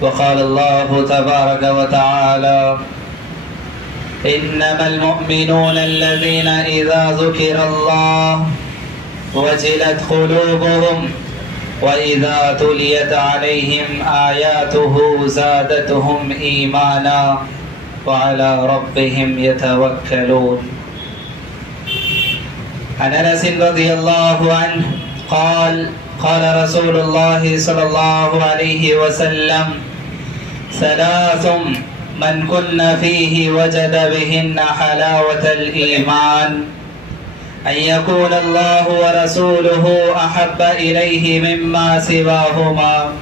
وقال الله تبارك وتعالى إنما المؤمنون الذين إذا ذكر الله وجلت قلوبهم وإذا تليت عليهم آياته زادتهم إيمانا وعلى ربهم يتوكلون. عن أنس رضي الله عنه قال قال رسول الله صلى الله عليه وسلم ثلاث من كن فيه وجد بهن حلاوة الإيمان أن يكون الله ورسوله أحب إليه مما سواهما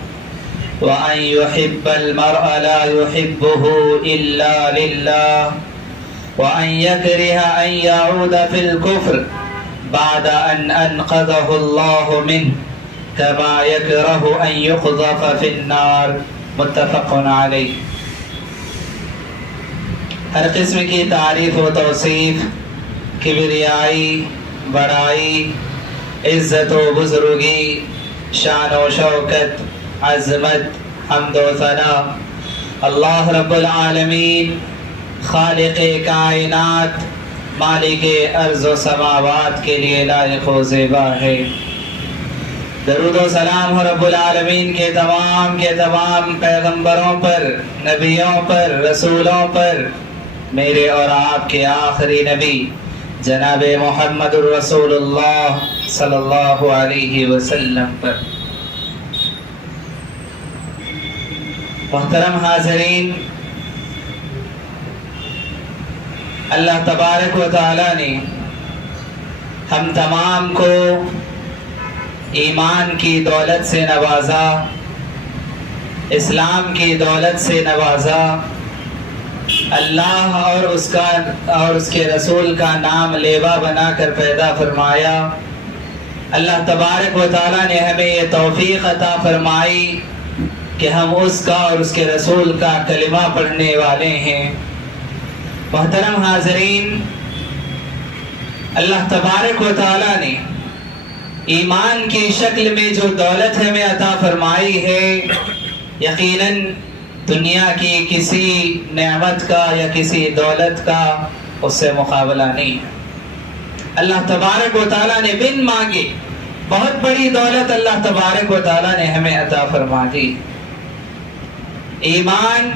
وأن يحب المرء لا يحبه إلا لله وأن يكره أن يعود في الكفر بعد أن أنقذه الله منه كما يكره أن يقذف في النار. متفق علیہ. ہر قسم کی تعریف و توصیف، کبریائی، بڑائی، عزت و بزرگی، شان و شوکت، عظمت، حمد و ثنا اللہ رب العالمین خالق کائنات مالک ارض و سماوات کے لیے لائق و زیبا ہے. درود و سلام ہو رب العالمین کے تمام پیغمبروں پر، نبیوں پر، رسولوں پر، میرے اور آپ کے آخری نبی جناب محمد الرسول اللہ صلی اللہ علیہ وسلم پر. محترم حاضرین، اللہ تبارک و تعالی نے ہم تمام کو ایمان کی دولت سے نوازا، اسلام کی دولت سے نوازا، اللہ اور اس کے رسول کا نام لیوا بنا کر پیدا فرمایا. اللہ تبارک و تعالی نے ہمیں یہ توفیق عطا فرمائی کہ ہم اس کا اور اس کے رسول کا کلمہ پڑھنے والے ہیں. محترم حاضرین، اللہ تبارک و تعالی نے ایمان کی شکل میں جو دولت ہمیں عطا فرمائی ہے، یقیناً دنیا کی کسی نعمت کا یا کسی دولت کا اس سے مقابلہ نہیں ہے. اللہ تبارک و تعالیٰ نے بن مانگے بہت بڑی دولت اللہ تبارک و تعالیٰ نے ہمیں عطا فرما دی. ایمان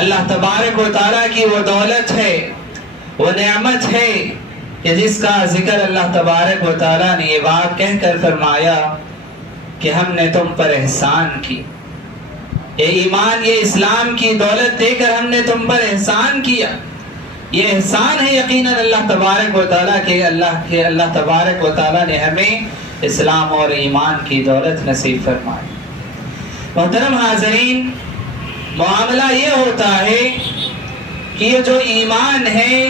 اللہ تبارک و تعالیٰ کی وہ دولت ہے، وہ نعمت ہے کہ جس کا ذکر اللہ تبارک و تعالیٰ نے یہ بات کہہ کر فرمایا کہ ہم نے تم پر احسان کی. یہ ایمان، یہ اسلام کی دولت دے کر ہم نے تم پر احسان کیا. یہ احسان ہے یقیناً اللہ تبارک و تعالیٰ کے اللہ تبارک و تعالیٰ نے ہمیں اسلام اور ایمان کی دولت نصیب فرمائی. محترم حاضرین، معاملہ یہ ہوتا ہے کہ یہ جو ایمان ہے،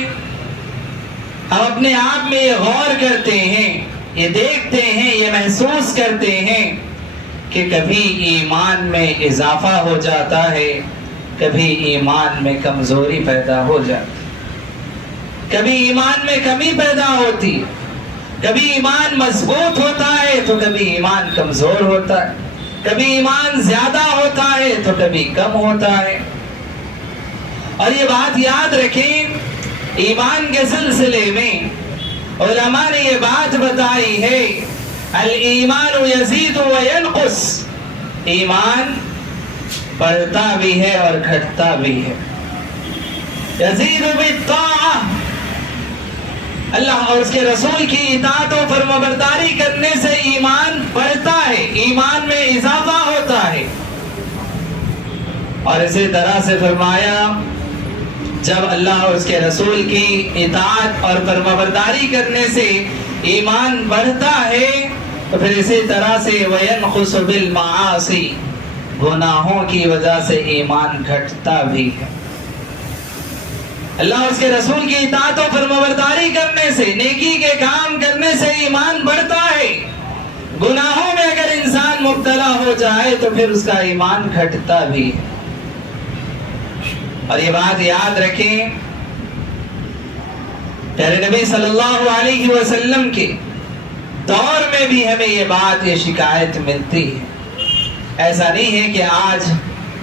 ہم اپنے آپ میں یہ غور کرتے ہیں، یہ دیکھتے ہیں، یہ محسوس کرتے ہیں کہ کبھی ایمان میں اضافہ ہو جاتا ہے، کبھی ایمان میں کمزوری پیدا ہو جاتی، کبھی ایمان میں کمی پیدا ہوتی، کبھی ایمان مضبوط ہوتا ہے تو کبھی ایمان کمزور ہوتا ہے، کبھی ایمان زیادہ ہوتا ہے تو کبھی کم ہوتا ہے. اور یہ بات یاد رکھیں، ایمان کے سلسلے میں علماء نے یہ بات بتائی ہے، الایمان یزید و ینقص، ایمان بڑھتا بھی ہے اور گھٹتا بھی ہے. یزید بالطاعہ، اللہ اور اس کے رسول کی اطاعت و فرمانبرداری کرنے سے ایمان بڑھتا ہے، ایمان میں اضافہ ہوتا ہے. اور اسی طرح سے فرمایا جب اللہ اور اس کے رسول کی اطاعت اور فرمانبرداری کرنے سے ایمان بڑھتا ہے تو پھر اسی طرح سے وَيَنْقُصُ بِالْمَعَاصِي، گناہوں کی وجہ سے ایمان گھٹتا بھی ہے. اللہ اور اس کے رسول کی اطاعت و فرمانبرداری کرنے سے، نیکی کے کام کرنے سے ایمان بڑھتا ہے. گناہوں میں اگر انسان مبتلا ہو جائے تو پھر اس کا ایمان گھٹتا بھی ہے. اور یہ بات یاد رکھیں، پیارے نبی صلی اللہ علیہ وسلم کے دور میں بھی ہمیں یہ بات، یہ شکایت ملتی ہے. ایسا نہیں ہے کہ آج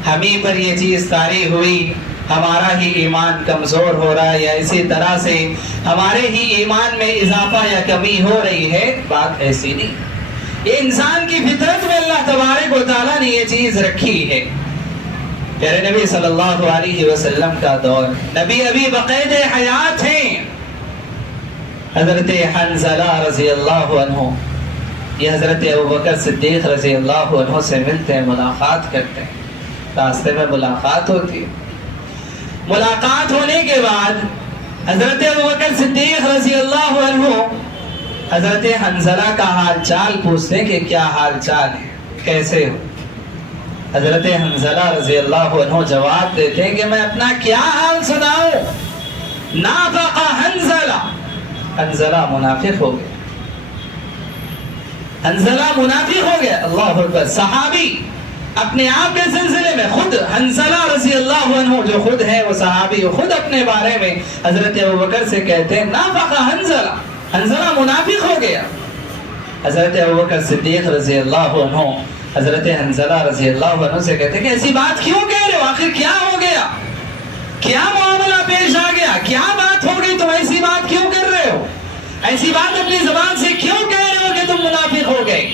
ہم ہی پر یہ چیز طاری ہوئی، ہمارا ہی ایمان کمزور ہو رہا ہے، یا اسی طرح سے ہمارے ہی ایمان میں اضافہ یا کمی ہو رہی ہے، بات ایسی نہیں۔ یہ انسان کی فطرت میں اللہ تبارک و تعالیٰ نے یہ چیز رکھی ہے۔ پیارے نبی صلی اللہ علیہ وسلم کا دور، نبی ابھی بقید حیات ہیں، حضرت حنظلہ رضی اللہ عنہ یہ حضرت ابوبکر صدیق رضی اللہ عنہ سے ملتے ہیں، ملاقات کرتے ہیں، راستے میں ملاقات ہوتی ہے۔ ملاقات ہونے کے بعد حضرت ابوبکر صدیق رضی اللہ عنہ حضرت حنظلہ کا حال چال پوچھتے ہیں کہ کیا حال چال ہے، کیسے ہو؟ حضرت حنظلہ رضی اللہ عنہ جواب دیتے ہیں کہ میں اپنا کیا حال سناؤں؟ نافق حنظلہ، حنظلہ منافق ہو گیا، حنظلہ منافق ہو گیا۔ اللہ اکبر، صحابی اپنے آپ کے سلسلے میں خود حنظلہ رضی اللہ عنہ جو خود ہے وہ صحابی، خود اپنے بارے میں حضرت ابوبکر سے کہتے ہیں نافق حنظلہ، حنظلہ منافق ہو گیا۔ حضرت ابوبکر صدیق رضی اللہ عنہ حضرت حنظلہ رضی اللہ عنہ سے کہتے ہیں کہ ایسی بات کیوں کہہ رہے ہو؟ آخر کیا ہو گیا؟ کیا معاملہ پیش آ گیا؟ کیا بات ہو گئی؟ تم ایسی بات کیوں کر رہے ہو؟ ایسی بات اپنی زبان سے کیوں کہہ رہے ہو کہ تم منافق ہو گئے؟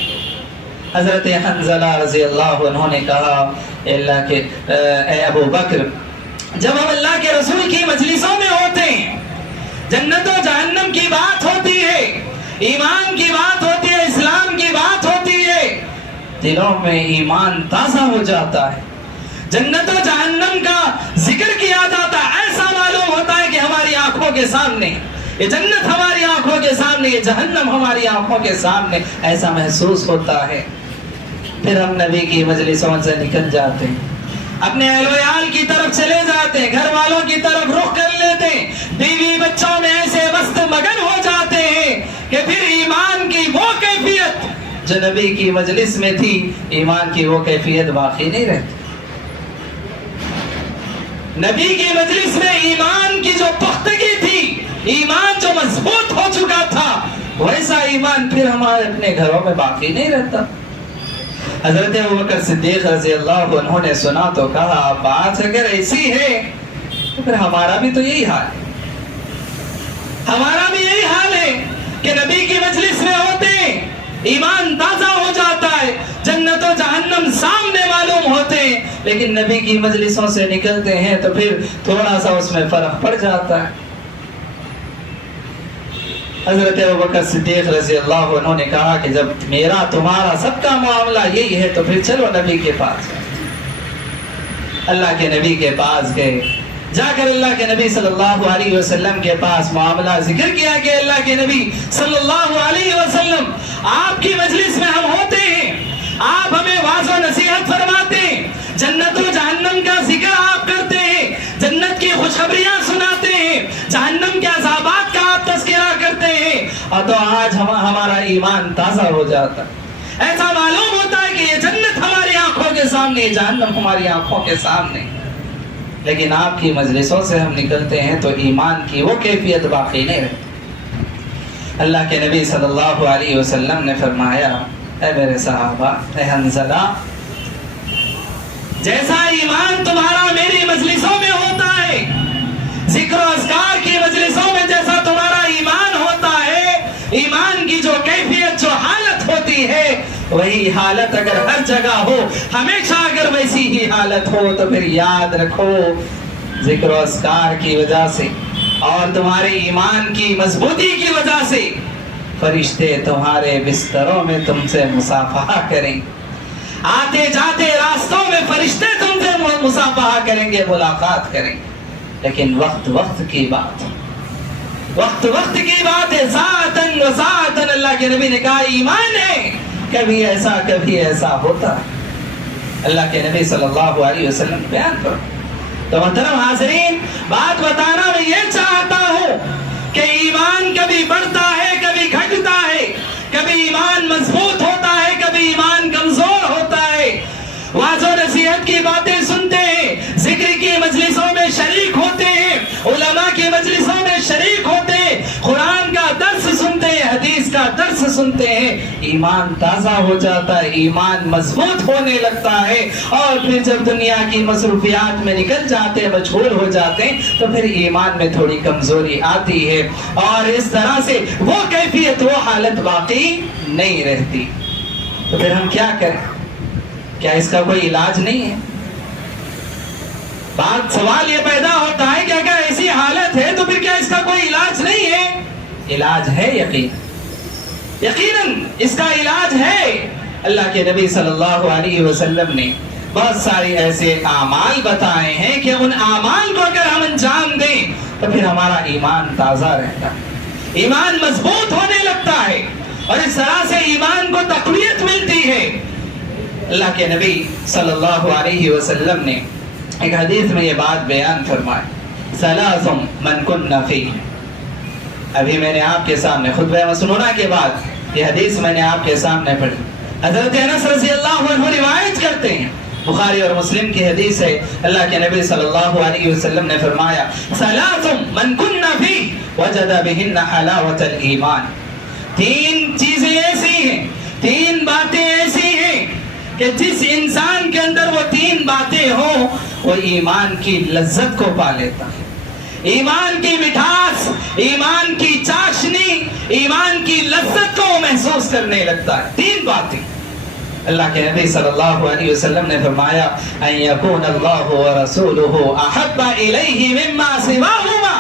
حضرت حنظلہ رضی اللہ عنہ نے کہا اے ابو بکر، جب ہم اللہ کے رسول کی مجلسوں میں ہوتے ہیں، جنت و جہنم کی بات ہوتی ہے، ایمان کی بات ہوتی ہے، اسلام کی بات ہوتی ہے، دلوں میں ایمان تازہ ہو جاتا ہے، جنت و جہنم کا ذکر کیا جاتا ہے، ایسا معلوم ہوتا ہے کہ ہماری آنکھوں کے سامنے یہ جنت ہماری آنکھوں کے سامنے، یہ جہنم ہماری آنکھوں کے سامنے، ایسا محسوس ہوتا ہے۔ پھر ہم نبی کی مجلسوں سے نکل جاتے ہیں، اپنے اہل و عیال کی طرف چلے جاتے ہیں، گھر والوں کی طرف رخ کر لیتے ہیں، بیوی بچوں میں ایسے مست مگن ہو جاتے ہیں کہ پھر ایمان کی وہ کیفیت جو نبی کی مجلس میں تھی، ایمان کی وہ کیفیت باقی نہیں رہتی۔ نبی کی مجلس میں ایمان کی جو پختگی تھی، ایمان جو مضبوط ہو چکا تھا، ویسا ایمان پھر ہمارے اپنے گھروں میں باقی نہیں رہتا۔ حضرت ابوبکر صدیق رضی اللہ عنہ نے سنا تو کہا بات اگر ایسی ہے تو پھر ہمارا بھی تو یہی حال ہے، ہمارا بھی یہی حال ہے کہ نبی کی مجلس میں ہوتے ہیں، ایمان تازہ ہو جاتا ہے، جنت و جہنم سامنے معلوم ہوتے ہیں، لیکن نبی کی مجلسوں سے نکلتے ہیں تو پھر تھوڑا سا اس میں فرق پڑ جاتا ہے۔ حضرت ابوبکر صدیق رضی اللہ عنہ نے کہا کہ جب میرا تمہارا سب کا معاملہ یہی ہے تو پھر چلو نبی کے پاس۔ اللہ کے نبی کے پاس گئے، جا کر اللہ کے نبی صلی اللہ علیہ وسلم کے پاس معاملہ ذکر کیا کہ اللہ کے نبی صلی اللہ علیہ وسلم، آپ کی مجلس میں ہم ہوتے ہیں، آپ ہمیں واعظ و نصیحت فرماتے ہیں، جنت و جہنم کا ذکر آپ کرتے ہیں، جنت کی خوشخبریاں سناتے ہیں، جہنم کے عذابات کا آپ تذکرہ کرتے ہیں، اور تو آج ہمارا ایمان تازہ ہو جاتا ہے، ایسا معلوم ہوتا ہے کہ یہ جنت ہماری آنکھوں کے سامنے، جہنم ہماری آنکھوں کے سامنے، لیکن آپ کی مجلسوں سے ہم نکلتے ہیں تو ایمان کی وہ کیفیت باقی نہیں رہتی۔ اللہ کے نبی صلی اللہ علیہ وسلم نے فرمایا اے میرے صحابہ، اے حنظلہ، جیسا ایمان تمہارا میری مجلسوں میں ہوتا ہے، ذکر و اذکار کی مجلسوں میں جیسا تمہارا ایمان ہوتا ہے، ایمان کی جو کیفیت، جو حالت ہوتی ہے، وہی حالت اگر ہر جگہ ہو، ہمیشہ اگر ویسی ہی حالت ہو تو پھر یاد رکھو ذکر و اذکار کی وجہ سے اور تمہارے ایمان کی مضبوطی کی وجہ سے فرشتے تمہارے بستروں میں تم سے مصافحہ کریں، آتے جاتے راستوں میں فرشتے تم سے مصافحہ کریں گے، ملاقات کریں گے، لیکن وقت وقت کی بات، وقت وقت کی بات ہے، ذاتاً و ذاتاً۔ اللہ کے نبی نے کہا ایمان ہے، کبھی ایسا ہوتا ہے۔ اللہ کے نبی صلی اللہ علیہ وسلم بیان کرو تو محترم حاضرین، بات بتانا میں یہ چاہتا ہوں کہ ایمان کبھی بڑھتا ہے، کبھی گھٹتا ہے، کبھی ایمان مضبوط ہوتا ہے، کبھی ایمان کمزور ہوتا ہے۔ واعظ و نصیحت کی باتیں سنتے ہیں، ذکر کی مجلسوں میں شریک ہوتے ہیں، علماء کی مجلسوں میں شریک ہوتے ہیں، قرآن کا درس سنتے ہیں، حدیث کا درس سنتے ہیں ایمان تازہ ہو جاتا ہے، ایمان مضبوط ہونے لگتا ہے، اور پھر جب دنیا کی مصروفیات میں نکل جاتے ہیں، مشغول ہو جاتے ہیں، تو پھر ایمان میں تھوڑی کمزوری آتی ہے، اور اس طرح سے وہ کیفیت، وہ حالت باقی نہیں رہتی۔ تو پھر ہم کیا کریں؟ کیا اس کا کوئی علاج نہیں ہے؟ سوال یہ پیدا ہوتا ہے کہ اگر ایسی حالت ہے تو پھر کیا اس کا کوئی علاج نہیں ہے؟ علاج ہے، یقیناً اس کا علاج ہے۔ اللہ کے نبی صلی اللہ علیہ وسلم نے بہت سارے ایسے اعمال بتائے ہیں کہ ان اعمال کو اگر ہم انجام دیں تو پھر ہمارا ایمان تازہ رہتا ہے، ایمان مضبوط ہونے لگتا ہے، اور اس طرح سے ایمان کو تقویت ملتی ہے۔ اللہ کے نبی صلی اللہ علیہ وسلم نے ایک حدیث میں یہ بات بیان فرمائی، ثلاث من کن فیہ۔ ابھی میں نے آپ کے سامنے خطبہ مسنونہ کے بعد یہ حدیث میں نے آپ کے سامنے پڑھی، حضرت انس رضی اللہ عنہ روایت کرتے ہیں، بخاری اور مسلم کی حدیث ہے، اللہ کے نبی صلی اللہ علیہ وسلم نے فرمایا، ثلاث من کن فیہ وجد بہن حلاوۃ الایمان۔ تین چیزیں ایسی ہیں، تین باتیں ایسی ہیں کہ جس انسان کے اندر وہ تین باتیں ہوں وہ ایمان کی لذت کو پا لیتا ہے، ایمان کی مٹھاس، ایمان کی چاشنی، ایمان کی لذت کو محسوس کرنے لگتا ہے۔ تین باتیں اللہ کے نبی صلی اللہ علیہ وسلم نے فرمایا، ان یکون اللہ ورسولہ احب الیہ مما سواہما۔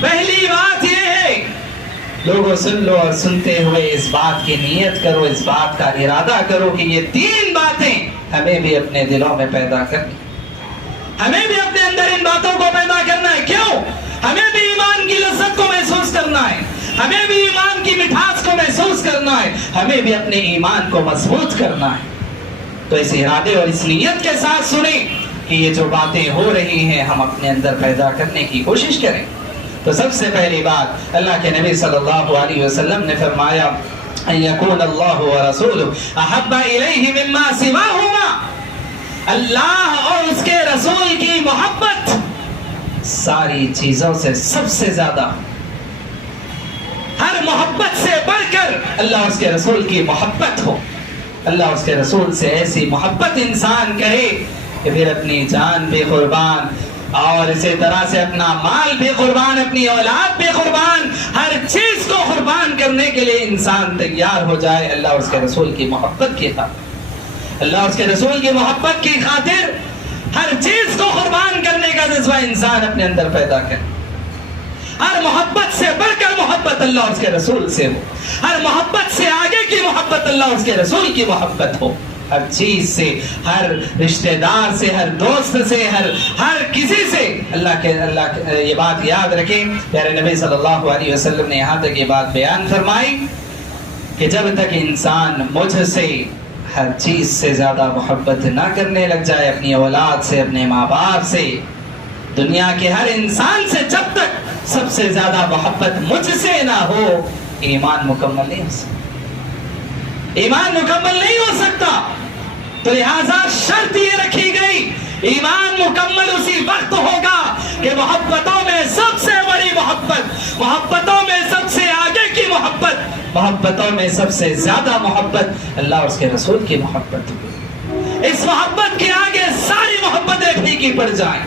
پہلی بات یہ ہے، لوگوں سن لو اور سنتے ہوئے اس بات کی نیت کرو، اس بات کا ارادہ کرو کہ یہ تین باتیں ہمیں بھی اپنے دلوں میں پیدا کرنی، ہمیں بھی اپنے اندر ان باتوں کو پیدا کرنا ہے۔ کیوں؟ ہمیں بھی ایمان کی لذت کو محسوس کرنا ہے، ہمیں بھی ایمان کی مٹھاس کو محسوس کرنا ہے، ہمیں بھی اپنے ایمان کو مضبوط کرنا ہے۔ تو اس ارادے اور اس نیت کے ساتھ سنیں کہ یہ جو باتیں ہو رہی ہیں ہم اپنے اندر پیدا کرنے کی کوشش کریں۔ تو سب سے پہلی بات اللہ کے نبی صلی اللہ علیہ وسلم نے فرمایا، ان یکون اللہ ورسولہ احب الیہ مما سواہما۔ اللہ اور اس کے رسول کی محبت ساری چیزوں سے سب سے زیادہ، ہر محبت سے بڑھ کر اللہ اور اس کے رسول کی محبت ہو۔ اللہ اور اس کے رسول سے ایسی محبت انسان کرے کہ پھر اپنی جان بھی قربان، اور اسی طرح سے اپنا مال بھی قربان، اپنی اولاد بھی قربان، ہر چیز کو قربان کرنے کے لیے انسان تیار ہو جائے اللہ اور اس کے رسول کی محبت کی خاطر۔ اللہ اور اس کے رسول کی محبت کی خاطر ہر چیز کو قربان کرنے کا جذبہ انسان اپنے اندر پیدا کرے۔ ہر محبت سے بڑھ کر محبت اللہ اور اس کے رسول سے ہو، ہر محبت سے آگے کی محبت اللہ اور اس کے رسول کی محبت ہو، ہر چیز سے، ہر رشتہ دار سے، ہر دوست سے، ہر کسی سے اللہ یہ بات یاد رکھیں۔ پیارے نبی صلی اللہ علیہ وسلم نے یہاں تک یہ بات بیان فرمائی کہ جب تک انسان مجھ سے ہر چیز سے زیادہ محبت نہ کرنے لگ جائے، اپنی اولاد سے، اپنے ماں باپ سے، دنیا کے ہر انسان سے جب تک سب سے زیادہ محبت مجھ سے نہ ہو، ایمان مکمل نہیں ہو سکتا، ایمان مکمل نہیں ہو سکتا۔ تو لہذا شرط یہ رکھی گئی، ایمان مکمل اسی وقت ہوگا کہ محبتوں میں سب سے بڑی محبت، محبتوں میں سب سے آگے کی محبت، محبتوں میں سب سے زیادہ محبت اللہ اور اس کے رسول کی محبت ہوگی۔ اس محبت کے آگے ساری محبتیں پھیکی پڑ جائیں،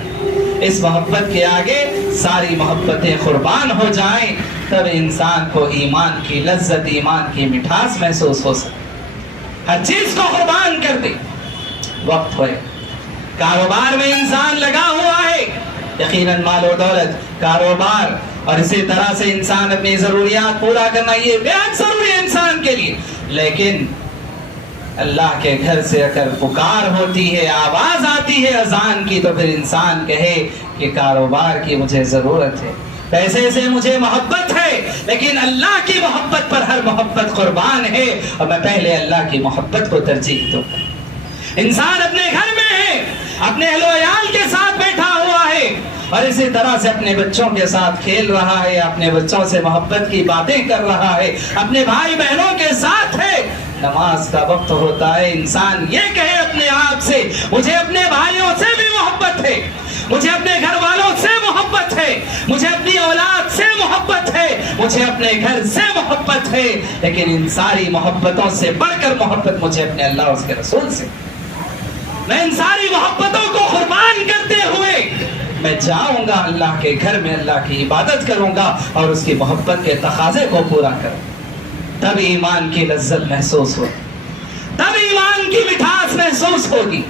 اس محبت کے آگے ساری محبتیں قربان ہو جائیں، تب انسان کو ایمان کی لذت، ایمان کی مٹھاس محسوس ہو سکے۔ ہر چیز کو قربان کر دے۔ وقت ہوئے، کاروبار میں انسان لگا ہوا ہے، یقیناً مال و دولت، کاروبار، اور اسی طرح سے انسان اپنی ضروریات پورا کرنا یہ بے حد ضروری ہے انسان کے لیے، لیکن اللہ کے گھر سے اگر پکار ہوتی ہے، آواز آتی ہے اذان کی، تو پھر انسان کہے کہ کاروبار کی مجھے ضرورت ہے، پیسے سے مجھے محبت ہے، لیکن اللہ کی محبت پر ہر محبت قربان ہے، اور میں پہلے اللہ کی محبت کو ترجیح دوں۔ انسان اپنے گھر میں ہے، اپنے اہل و عیال کے ساتھ بیٹھا ہوا ہے، اور اسی طرح سے اپنے بچوں کے ساتھ کھیل رہا ہے، اپنے بچوں سے محبت کی باتیں کر رہا ہے، اپنے بھائی بہنوں کے ساتھ ہے۔ نماز کا وقت ہوتا ہے، انسان یہ کہے اپنے آپ سے مجھے اپنے بھائیوں سے بھی محبت ہے، مجھے اپنے گھر والوں سے محبت ہے, مجھے اپنی اولاد سے محبت ہے, مجھے اپنے گھر سے محبت ہے, لیکن ان ساری محبتوں سے بڑھ کر محبت مجھے اپنے اللہ اور اس کے رسول سے. میں ان ساری محبتوں کو قربان کرتے ہوئے میں جاؤں گا اللہ کے گھر میں, اللہ کی عبادت کروں گا اور اس کی محبت کے تقاضے کو پورا کروں. تب ایمان کی لذت محسوس ہوگی, تب ایمان کی مٹھاس محسوس ہوگی.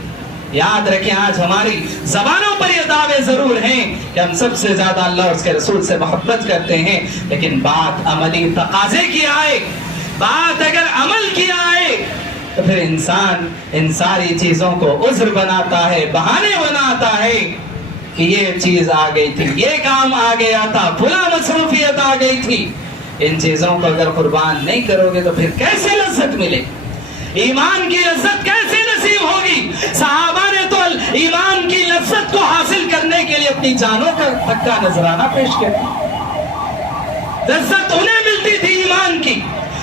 یاد رکھیں, آج ہماری زبانوں پر یہ دعوے ضرور ہیں کہ ہم سب سے زیادہ اللہ اور اس کے رسول سے محبت کرتے ہیں, لیکن بات عملی تقاضے کی آئے, بات اگر عمل کی آئے تو پھر انسان ان ساری چیزوں کو عذر بناتا ہے, بہانے بناتا ہے کہ یہ چیز آ گئی تھی, یہ کام آ گیا تھا, فلاں مصروفیت آ گئی تھی. ان چیزوں کو اگر قربان نہیں کرو گے تو پھر کیسے لذت ملے, ایمان کی لذت کیسے نصیب ہوگی؟ صحابہ نے تو ایمان کی لذت کو حاصل کرنے کے لیے اپنی جانوں کا تک کا نذرانہ پیش کیا. لذت انہیں ملتی تھی ایمان کی,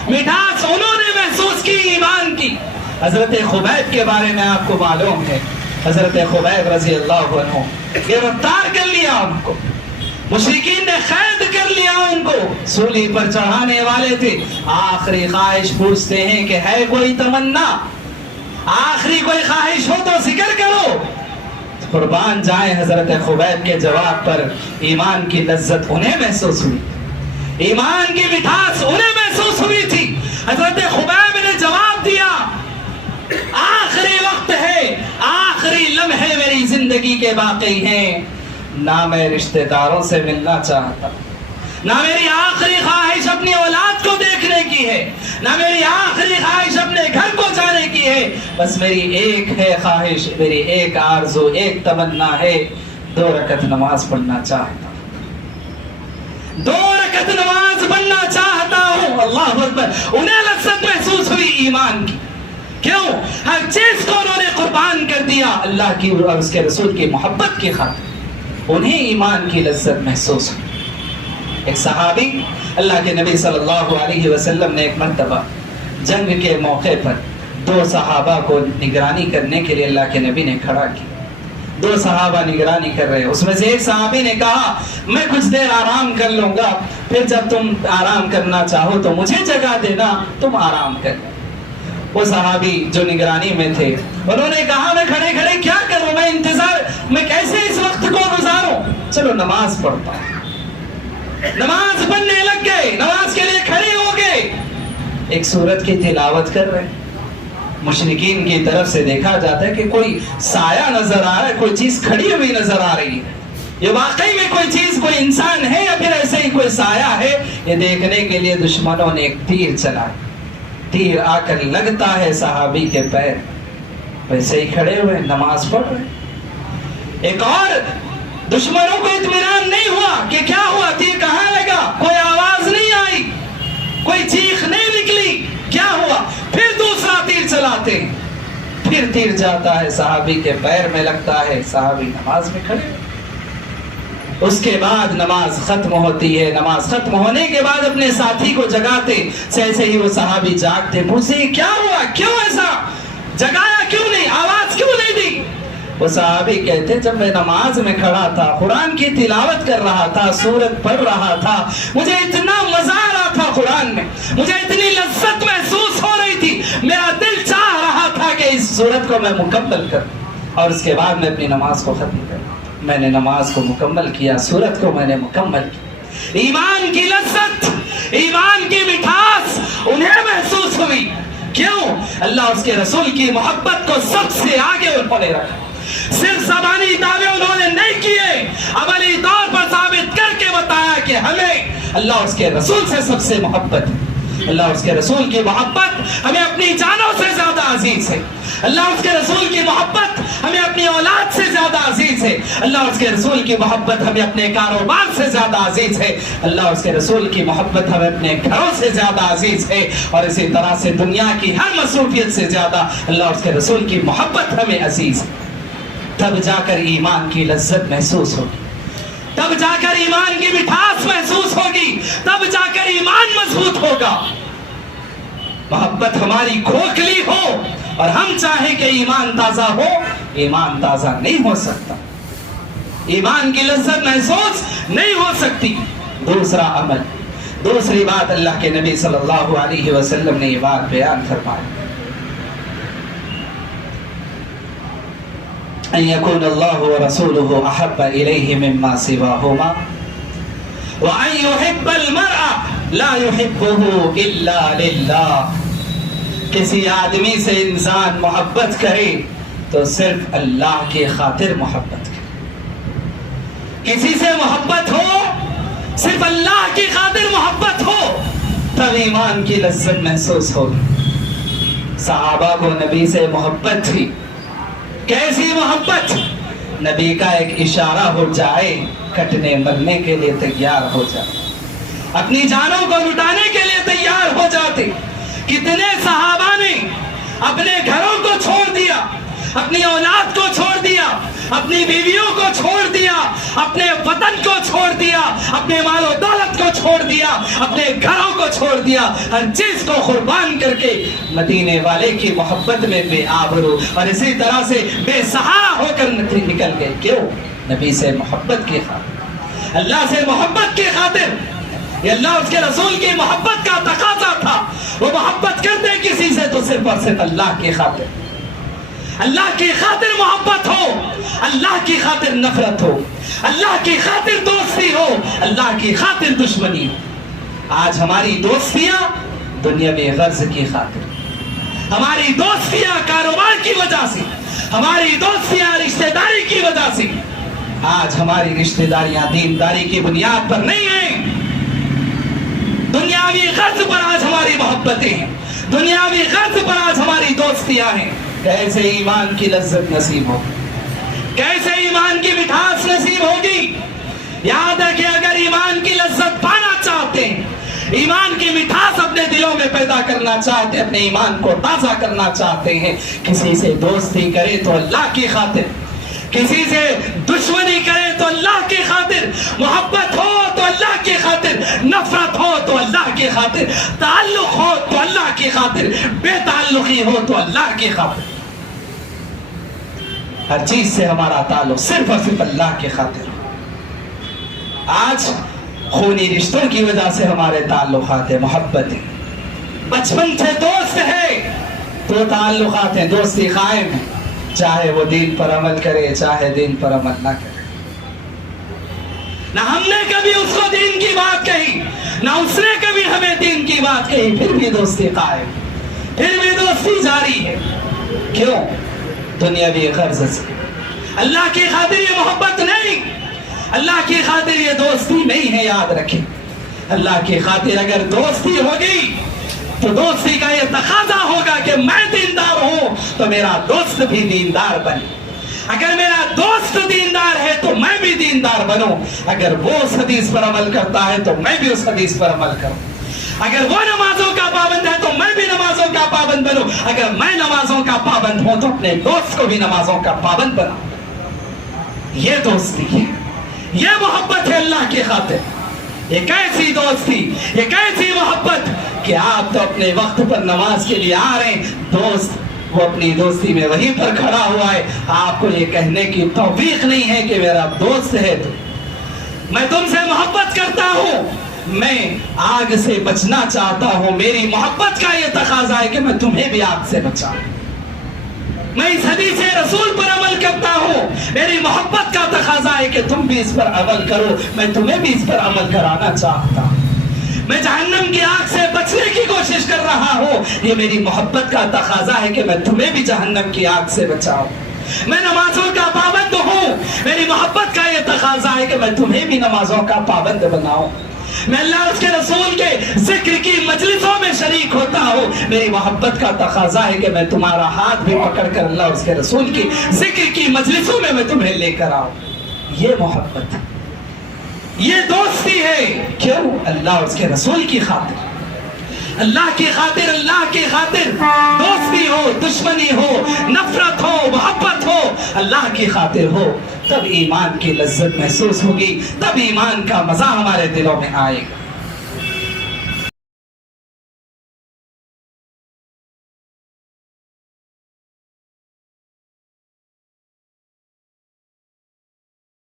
مٹھاس انہوں نے محسوس کی ایمان کی. حضرت خبیب کے بارے میں آپ کو معلوم ہے, حضرت خبیب رضی اللہ عنہ گرفتار کر لیا ان کو, مشرکین نے قید کر لیا ان کو, سولی پر چڑھانے والے تھے. آخری خواہش پوچھتے ہیں کہ ہے کوئی تمنا, آخری کوئی خواہش ہو تو ذکر کرو. قربان جائیں حضرت خبیب کے جواب پر ایمان کی لذت انہیں محسوس ہوئی, ایمان کی مٹھاس انہیں محسوس ہوئی تھی. حضرت خبیب نے جواب دیا, آخری وقت ہے, آخری لمحے میری زندگی کے باقی ہیں, نہ میں رشتہ داروں سے ملنا چاہتا, نہ میری آخری خواہش اپنی اولاد کو دیکھنے کی ہے, نہ میری آخری خواہش اپنے گھر کو جانے کی ہے. بس میری ایک ہے خواہش, میری ایک آرزو, ایک تمنا ہے, 2 رکعت نماز پڑھنا چاہتا, 2 رکعت نماز پڑھنا چاہتا ہوں. اللہ اکبر. انہیں لذت محسوس ہوئی ایمان کی. کیوں؟ ہر چیز کو انہوں نے قربان کر دیا اللہ کی اور اس کے رسول کی محبت کی خاطر. انہیں ایمان کی لذت محسوس ہوئی. ایک صحابی, اللہ کے نبی صلی اللہ علیہ وسلم نے ایک مرتبہ جنگ کے موقع پر 2 صحابہ کو نگرانی کرنے کے لیے اللہ کے نبی نے کھڑا کیا. 2 صحابہ نگرانی کر رہے ہیں, اس میں سے ایک صحابی نے کہا میں کچھ دیر آرام کر لوں گا, پھر جب تم آرام کرنا چاہو تو مجھے جگہ دینا, تم آرام کر. وہ صحابی جو نگرانی میں تھے انہوں نے کہا میں کھڑے کھڑے کیا کروں, میں انتظار, میں کیسے اس وقت کو گزاروں, چلو نماز پڑھتا ہوں. نماز پڑھنے لگ گئے, نماز کے لیے کھڑے ہو گئے, ایک سورت کی تلاوت کر رہے. مشرکین کی طرف سے دیکھا جاتا ہے کہ کوئی سایہ نظر آ رہا ہے, کوئی چیز کھڑی ہوئی نظر آ رہی ہے, یہ واقعی میں کوئی چیز, کوئی انسان ہے یا پھر ایسے ہی کوئی سایہ ہے. یہ دیکھنے کے لیے دشمنوں نے ایک تیر چلایا, تیر آ کر لگتا ہے صحابی کے پیر, ویسے ہی کھڑے ہوئے نماز پڑھ رہے. ایک اور دشمنوں کو اطمینان نہیں ہوا کہ کیا ہوا, تیر کہاں لگا, کوئی آواز نہیں آئی, کوئی چیخ نہیں نکلی, کیا ہوا. پھر دوسرا تیر چلاتے, پھر تیر جاتا ہے صحابی کے پیر میں لگتا ہے, صحابی نماز میں کھڑے. اس کے بعد نماز ختم ہوتی ہے, نماز ختم ہونے کے بعد اپنے ساتھی کو جگاتے, جیسے ہی وہ صحابی جاگتے پوچھتے کیا ہوا, کیوں ایسا, جگایا کیوں نہیں, آواز کیوں نہیں دی. وہ صحابی کہتے جب میں نماز میں کھڑا تھا, قرآن کی تلاوت کر رہا تھا, سورت پڑھ رہا تھا, مجھے اتنا مزہ آ رہا تھا قرآن میں, مجھے اتنی لذت محسوس ہو رہی تھی, میرا دل چاہ رہا تھا کہ اس سورت کو میں مکمل کروں اور اس کے بعد میں اپنی نماز کو ختم کروں. میں نے نماز کو مکمل کیا, سورت کو میں نے مکمل کیا. ایمان کی لذت, ایمان کی مٹھاس انہیں محسوس ہوئی. کیوں؟ اللہ اور اس کے رسول کی محبت کو سب سے آگے انہوں نے رکھا. صرف زبانی دعوے انہوں نے نہیں کیے, عملی طور پر ثابت کر کے بتایا کہ ہمیں اللہ اور اس کے رسول سے سب سے محبت ہے. اللہ اور اس کے رسول کی محبت ہمیں اپنی جانوں سے زیادہ عزیز ہے. اللہ اور اس کے رسول کی محبت ہمیں اپنی اولاد سے زیادہ عزیز ہے. اللہ اور اس کے رسول کی محبت ہمیں اپنے کاروبار سے زیادہ عزیز ہے. اللہ اور اس کے رسول کی محبت ہمیں اپنے گھروں سے زیادہ عزیز ہے. اور اسی طرح سے دنیا کی ہر مصروفیت سے زیادہ اللہ اور اس کے رسول کی محبت ہمیں عزیز ہے. تب جا کر ایمان کی لذت محسوس ہوگی, تب جا کر ایمان کی مٹھاس محسوس ہوگی, تب جا کر ایمان مضبوط ہوگا. محبت ہماری کھوکھلی ہو اور ہم چاہیں کہ ایمان تازہ ہو, ایمان تازہ نہیں ہو سکتا. ایمان کی لذت محسوس نہیں ہو سکتی۔ دوسرا عمل، دوسری بات اللہ کے نبی صلی اللہ علیہ وسلم نے یہ بات بیان فرمائی، ان یکون اللہ ورسولہ احب الیہ مما سواہما وان یحب المرء لا یحبہ الا للہ۔ کسی آدمی سے انسان محبت کرے تو صرف اللہ کی خاطر محبت کرے، کسی سے محبت ہو صرف اللہ کی خاطر محبت ہو، تب ایمان کی لذت محسوس ہوگی۔ صحابہ کو نبی سے محبت تھی، کیسی محبت؟ نبی کا ایک اشارہ ہو جائے کٹنے مرنے کے لیے تیار ہو جائے، اپنی جانوں کو لٹانے کے لیے تیار ہو جاتے۔ کتنے صحابہ نے اپنے گھروں کو چھوڑ دیا، اپنی اولاد کو چھوڑ دیا، اپنی بیویوں کو چھوڑ دیا، اپنے وطن کو چھوڑ دیا، اپنے مال و دولت کو چھوڑ دیا، اپنے گھروں کو چھوڑ دیا، ہر چیز کو قربان کر کے مدینے والے کی محبت میں بے آبرو اور اسی طرح سے بے سہارا ہو کر نکل گئے۔ کیوں؟ نبی سے محبت کی خاطر، اللہ سے محبت کی خاطر۔ یہ اللہ اس کے رسول کی محبت کا تقاضا تھا۔ وہ محبت کرتے کسی سے تو صرف اور صرف اللہ کی خاطر، اللہ کی خاطر محبت ہو، اللہ کی خاطر نفرت ہو، اللہ کی خاطر دوستی ہو، اللہ کی خاطر دشمنی ہو۔ آج ہماری دوستیاں دنیاوی غرض کی خاطر، ہماری دوستیاں کاروبار کی وجہ سے، ہماری دوستیاں رشتہ داری کی وجہ سے۔ آج ہماری رشتہ داریاں دینداری کی بنیاد پر نہیں ہیں، دنیاوی غرض پر آج ہماری محبتیں ہیں، دنیاوی غرض پر آج ہماری دوستیاں ہیں۔ کیسے ایمان کی لذت نصیب ہوگی؟ کیسے ایمان کی مٹھاس نصیب ہوگی؟ یاد ہے کہ اگر ایمان کی لذت پانا چاہتے ہیں، ایمان کی مٹھاس اپنے دلوں میں پیدا کرنا چاہتے ہیں، اپنے ایمان کو تازہ کرنا چاہتے ہیں، کسی سے دوستی کرے تو اللہ کی خاطر، کسی سے دشمنی کرے تو اللہ کی خاطر، محبت ہو تو اللہ کی خاطر، نفرت ہو تو اللہ کی خاطر، تعلق ہو تو اللہ کی خاطر، بے تعلقی ہو تو اللہ کی خاطر۔ ہر چیز سے ہمارا تعلق صرف اور صرف اللہ کی خاطر۔ آج خونی رشتوں کی وجہ سے ہمارے تعلقات ہیں، محبتیں، بچپن سے دوست ہے تو تعلقات ہیں، دوستی قائم ہے، چاہے وہ دین پر عمل کرے چاہے دین پر عمل نہ کرے۔ نہ ہم نے کبھی اس کو دین کی بات کہی، نہ اس نے کبھی ہمیں دین کی بات کہی، پھر بھی دوستی قائم، پھر بھی دوستی جاری ہے۔ کیوں؟ دنیاوی غرض سے۔ اللہ کی خاطر یہ محبت نہیں، اللہ کی خاطر یہ دوستی نہیں ہے، یاد رکھیں۔ اللہ کی خاطر اگر دوستی ہوگی تو دوستی کا یہ تقاضا ہوگا کہ میں دیندار ہوں تو میرا دوست بھی دیندار بنے، اگر میرا دوست دیندار ہے تو میں بھی دیندار بنوں، اگر وہ اس حدیث پر عمل کرتا ہے تو میں بھی اس حدیث پر عمل کروں، اگر وہ نمازوں کا پابند ہے تو میں بھی نمازوں کا پابند بنوں، اگر میں نمازوں کا پابند ہوں تو اپنے دوست کو بھی نمازوں کا پابند بناؤں۔ یہ دوستی ہے، یہ محبت ہے اللہ کی خاطر۔ ایک ایسی دوستی، ایک ایسی محبت کہ آپ تو اپنے وقت پر نماز کے لیے آ رہے ہیں، دوست وہ اپنی دوستی میں وہیں پر کھڑا ہوا ہے، آپ کو یہ کہنے کی توفیق نہیں ہے کہ میرا دوست ہے تو میں تم سے محبت کرتا ہوں، میں آگ سے بچنا چاہتا ہوں، میری محبت کا یہ تقاضا ہے کہ میں تمہیں بھی آگ سے بچاؤں، میں اس حدیث رسول پر عمل کرتا ہوں، میری محبت کا تقاضا ہے کہ تم بھی اس پر عمل کرو، میں تمہیں بھی اس پر عمل کرانا چاہتا ہوں، میں جہنم کی آگ سے بچنے کی کوشش کر رہا ہوں، یہ میری محبت کا تقاضا ہے کہ میں تمہیں بھی جہنم کی آگ سے بچاؤں، میں نمازوں کا پابند ہوں، میری محبت کا یہ تقاضا ہے کہ میں تمہیں بھی نمازوں کا پابند بناؤں، میں اللہ اور اس کے رسول کے ذکر کی مجلسوں میں شریک ہوتا ہوں، میری محبت کا تقاضا ہے کہ میں تمہارا ہاتھ بھی پکڑ کر اللہ اور اس کے رسول کی ذکر کی مجلسوں میں تمہیں لے کر آؤں۔ یہ محبت، یہ دوستی ہے۔ کیوں؟ اللہ اور اس کے رسول کی خاطر، اللہ کی خاطر، اللہ کی خاطر دوستی ہو، دشمنی ہو، نفرت ہو، محبت ہو، اللہ کی خاطر ہو، تب ایمان کی لذت محسوس ہوگی، تب ایمان کا مزہ ہمارے دلوں میں آئے گا۔